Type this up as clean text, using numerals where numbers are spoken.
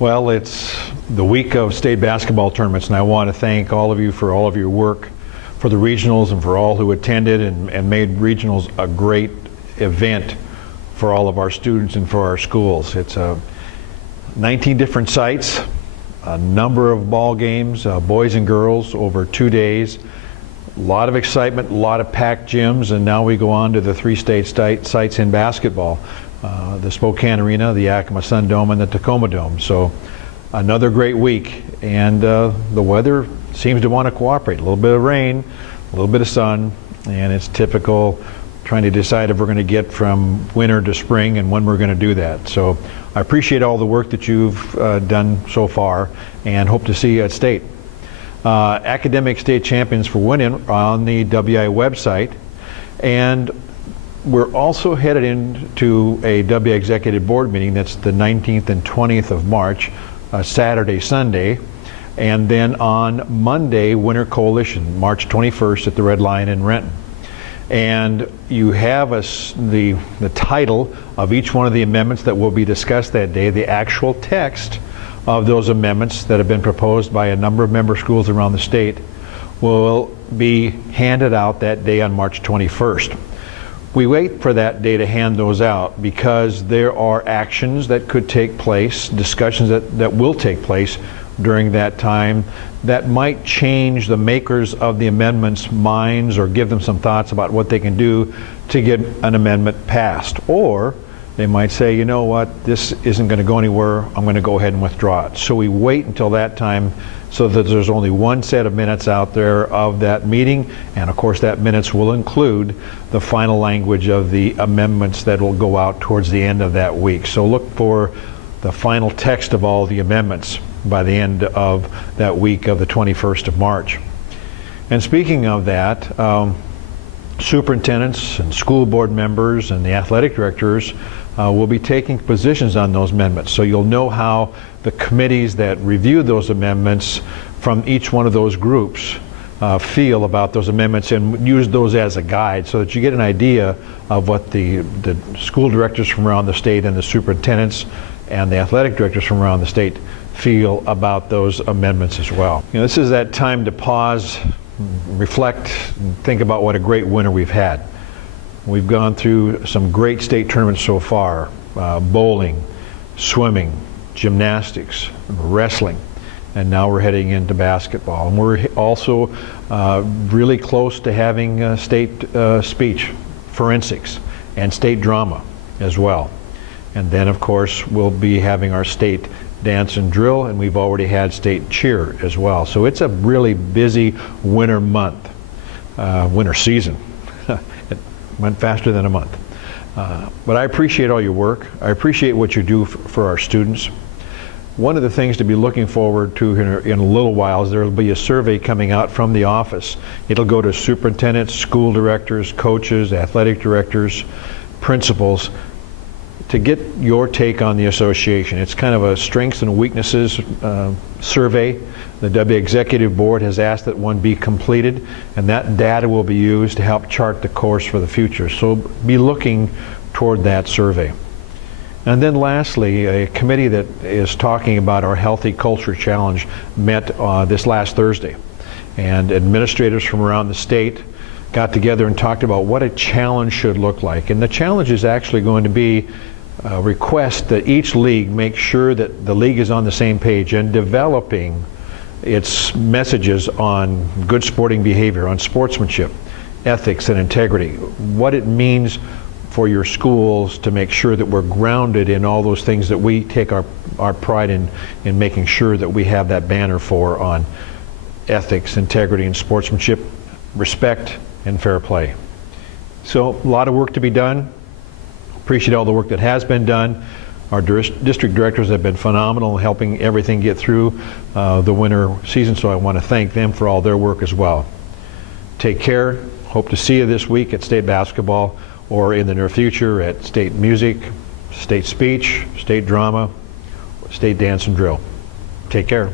Well, it's the week of state basketball tournaments, and I want to thank all of you for all of your work, for the regionals and for all who attended and made regionals a great event for all of our students and for our schools. It's 19 different sites, a number of ball games, boys and girls, over 2 days. A lot of excitement, a lot of packed gyms, and now we go on to the 3 state sites in basketball. The Spokane Arena, the Yakima Sun Dome, and the Tacoma Dome. So another great week, and the weather seems to want to cooperate. A little bit of rain, a little bit of sun, and it's typical trying to decide if we're going to get from winter to spring and when we're going to do that. So I appreciate all the work that you've done so far, and hope to see you at state. Academic state champions for winning on the WIAA website, and we're also headed into a WIAA Executive Board meeting. That's the 19th and 20th of March, Saturday, Sunday. And then on Monday, Winter Coalition, March 21st at the Red Lion in Renton. And you have the title of each one of the amendments that will be discussed that day, the actual text of those amendments that have been proposed by a number of member schools around the state will be handed out that day on March 21st. We wait for that day to hand those out because there are actions that could take place, discussions that will take place during that time that might change the makers of the amendments' minds or give them some thoughts about what they can do to get an amendment passed. Or they might say, you know what, this isn't going to go anywhere, I'm going to go ahead and withdraw it. So we wait until that time so that there's only one set of minutes out there of that meeting, and of course that minutes will include the final language of the amendments that will go out towards the end of that week. So look for the final text of all the amendments by the end of that week of the 21st of March. And speaking of that, superintendents and school board members and the athletic directors will be taking positions on those amendments. So you'll know how the committees that review those amendments from each one of those groups feel about those amendments, and use those as a guide so that you get an idea of what the school directors from around the state and the superintendents and the athletic directors from around the state feel about those amendments as well. You know, this is that time to pause, reflect, and think about what a great winter we've had. We've gone through some great state tournaments so far, bowling, swimming, gymnastics, wrestling, and now we're heading into basketball. And we're also really close to having state speech, forensics, and state drama as well. And then of course we'll be having our state dance and drill, and we've already had state cheer as well. So it's a really busy winter month, winter season. It went faster than a month. But I appreciate all your work. I appreciate what you do for our students. One of the things to be looking forward to in a little while is there will be a survey coming out from the office. It'll go to superintendents, school directors, coaches, athletic directors, principals, to get your take on the association. It's kind of a strengths and weaknesses survey. The WIAA Executive Board has asked that one be completed, and that data will be used to help chart the course for the future. So be looking toward that survey. And then lastly, a committee that is talking about our Healthy Culture Challenge met this last Thursday. And administrators from around the state got together and talked about what a challenge should look like. And the challenge is actually going to be a request that each league make sure that the league is on the same page in developing its messages on good sporting behavior, on sportsmanship, ethics, and integrity. What it means for your schools to make sure that we're grounded in all those things that we take our pride in making sure that we have that banner for, on ethics, integrity, and sportsmanship, respect, and fair play. So a lot of work to be done. Appreciate all the work that has been done. Our district directors have been phenomenal in helping everything get through the winter season, so I want to thank them for all their work as well. Take care. Hope to see you this week at state basketball, or in the near future at state music, state speech, state drama, state dance and drill. Take care.